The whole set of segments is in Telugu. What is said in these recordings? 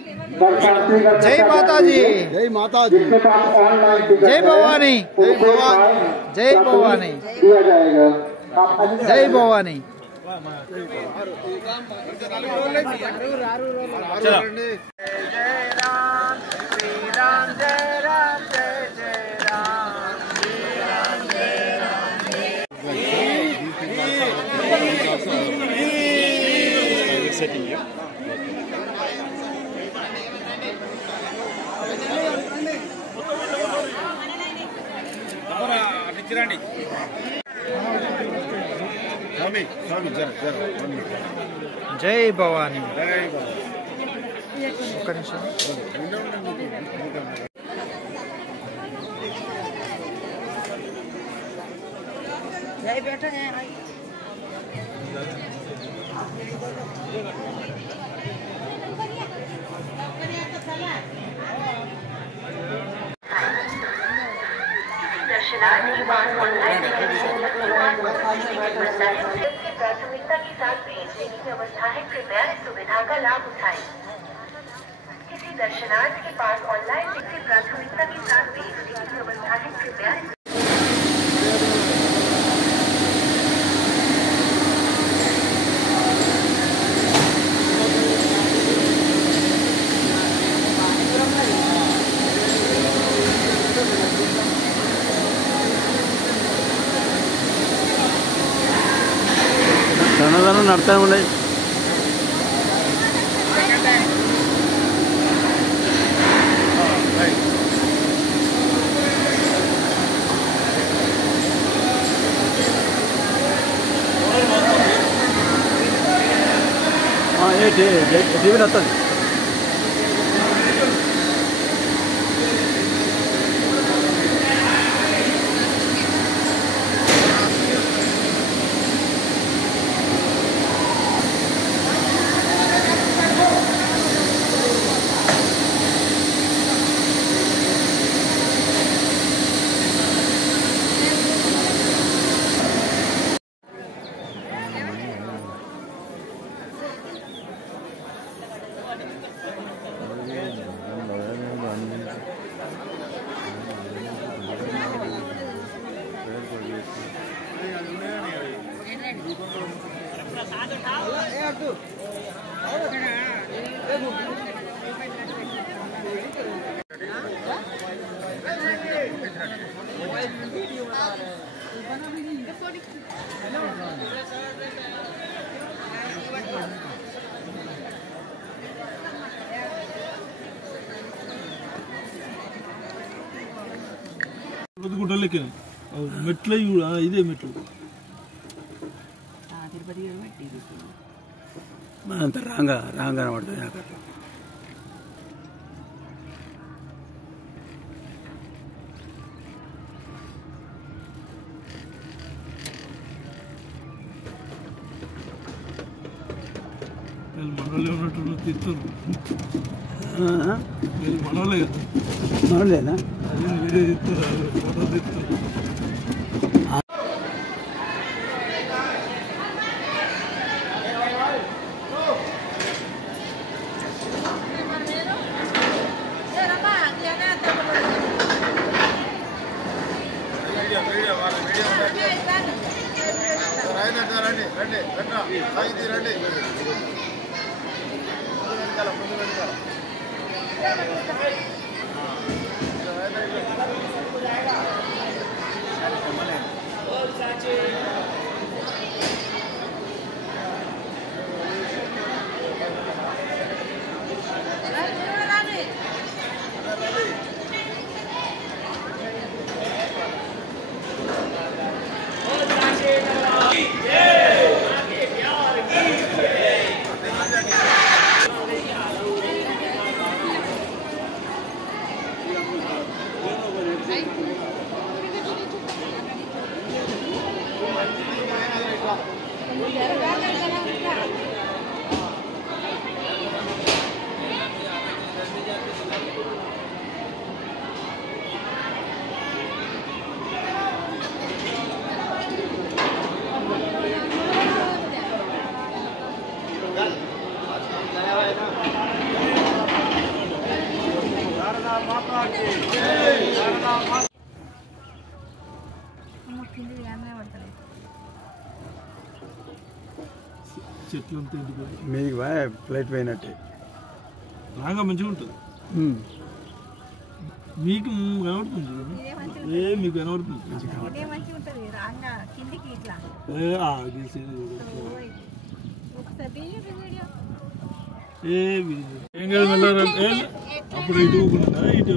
जय माता जी, जय माता जी, जय भवानी, जय भवानी, जय भवानी, जय भवानी। जय भवानी, ఒక నిమిషం। जय बेटा है प्राथमिकता के साथ भेजने की व्यवस्था है। कृपया इस सुविधा का लाभ उठाएं। किसी दर्शनार्थ के पास ऑनलाइन टिकट प्राथमिकता के साथ भेजने की व्यवस्था है। कृपया అన్నదానం నడుతూనే ఉన్నాయి। టీవీలో వస్తుంది। గుట్టలకి మెట్లు ఇదే మెట్లు అంత రాంగా కనబడుతుంది నాకు అట్లా। మనోళ్ళే ఉన్నట్టు తిత్తురు మనోళ్ళే కదా మనలేనా వీడియో తిత్తురు ఫోటో తిత్తురు। చెట్లు అంతా ఎండిపోయి మీదికి ఫ్లైట్ పోయినట్టే రాగా మంచిగా ఉంటుంది. మీకు కనబడుతుంది మీకు కనబడుతుంది. అప్పుడు ఇటు ఇటు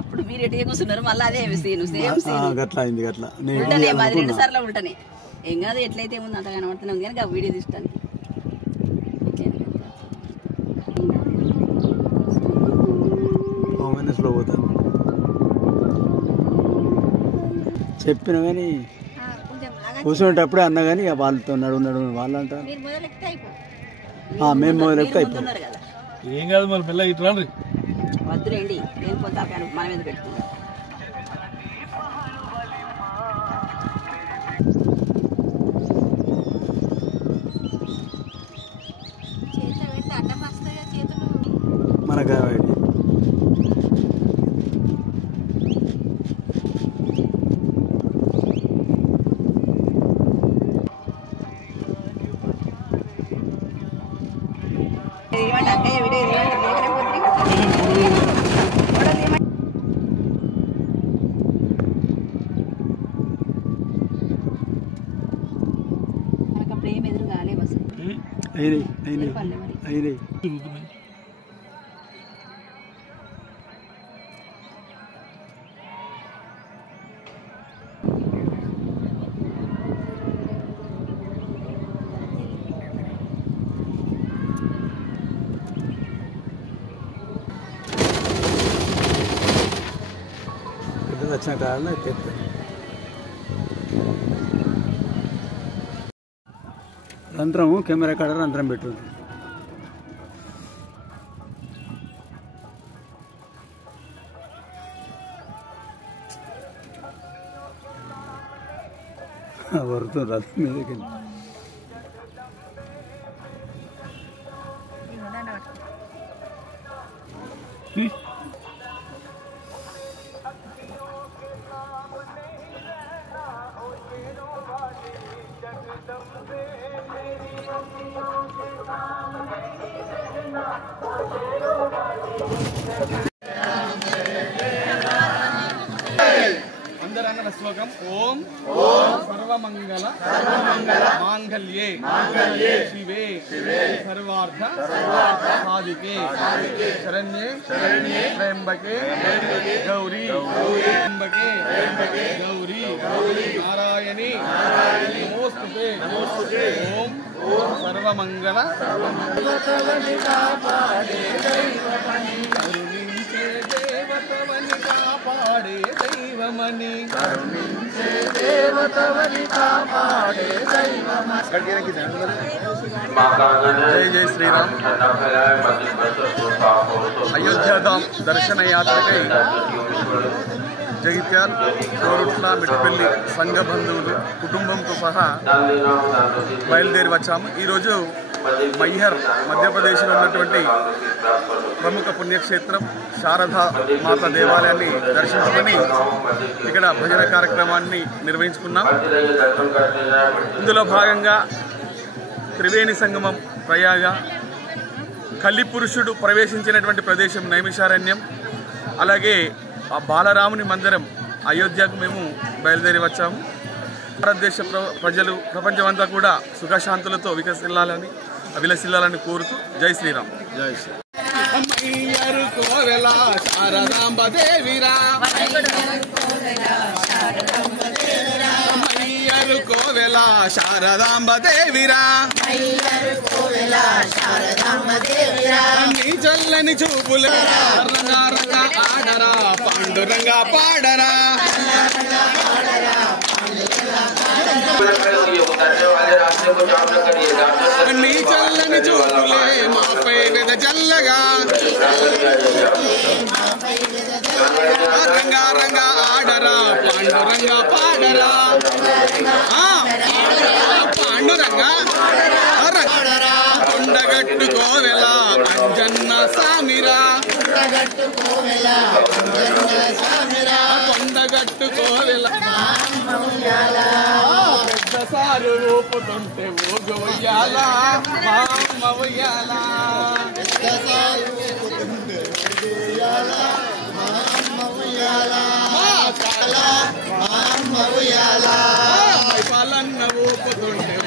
అప్పుడు మీరు ఎటు కూర్చున్నారు మళ్ళీ అదే సీను సేమ్ గట్లా అయింది గట్లా ఉంటానే మాది 2 సార్లు ఉంటానే ఏం కాదు ఎట్లయితే ఉంది అంత కనబడుతూనే ఉంది కానీ ఆ వీడియో తీస్తానికి లో పోతాను చెప్పిన కానీ కూర్చునేటప్పుడే అన్నా కానీ వాళ్ళతో నడువు వాళ్ళు అంటారు మేము మొదలెక్కితే అయిపోతున్నారు కదా. ఏం కాదు మరి పిల్ల ఇటు రండి వద్దులేండి నేను కొంత మన మీద పెట్టుకుంటా మనకు అయినాయి వచ్చిన కారణం ఎత్తే రంధ్రము కెమెరా కాడ రంధ్రం పెట్టుంది వరుతుంది రథం మీదకి శ్లోకం ఓం సర్వమంగళ మాంగళ్యే శివే సర్వార్థ సాధికే శరణ్యే త్రయంబకే గౌరీ గౌరీ నారాయణి నమోస్తుతే ఓం సర్వమంగళ కరుణించే దేవతవని కాపాడే దైవమని జై జై శ్రీరామ్. అయోధ్యాధామ్ దర్శన యాత్రకై జగిత్యాల్ కోరుట్ల మిట్పల్లి సంఘ బంధువులు కుటుంబంతో సహా బయలుదేరి వచ్చాము. ఈరోజు మైహర్ మధ్యప్రదేశ్లో ఉన్నటువంటి ప్రముఖ పుణ్యక్షేత్రం శారదా మాత దేవాలయాన్ని దర్శించుకొని ఇక్కడ భజన కార్యక్రమాన్ని నిర్వహించుకున్నాం. ఇందులో భాగంగా త్రివేణి సంగమం ప్రయాగ, కలిపురుషుడు ప్రవేశించినటువంటి ప్రదేశం నైమిషారణ్యం, అలాగే ఆ బాలరాముని మందిరం అయోధ్యకు మేము బయలుదేరి వచ్చాము. భారతదేశ ప్రజలు ప్రపంచమంతా కూడా సుఖశాంతులతో విలసిల్లాలని కోరుతూ జై శ్రీరామ్. జై శ్రీరామ్. శారదాంబ దేవిరా నీ చల్లని చూపుల రంగా ఆడరా పాండురంగా పాడరా నీ చల్లని చూపులే మాపై వెద చల్లగా రంగా రంగా ఆడరా పాండురంగా పాడరా పాండురంగా కొండగ కొండగట్టుకోవెలా అంజన్న సామిరా కొండగట్టుకోవెలా పెద్ద సారు ఊపుతుంటే ఊగు ఉయ్యాలా మా అమ్మ ఉయ్యాలా పాలన్న ఊపుతుంటే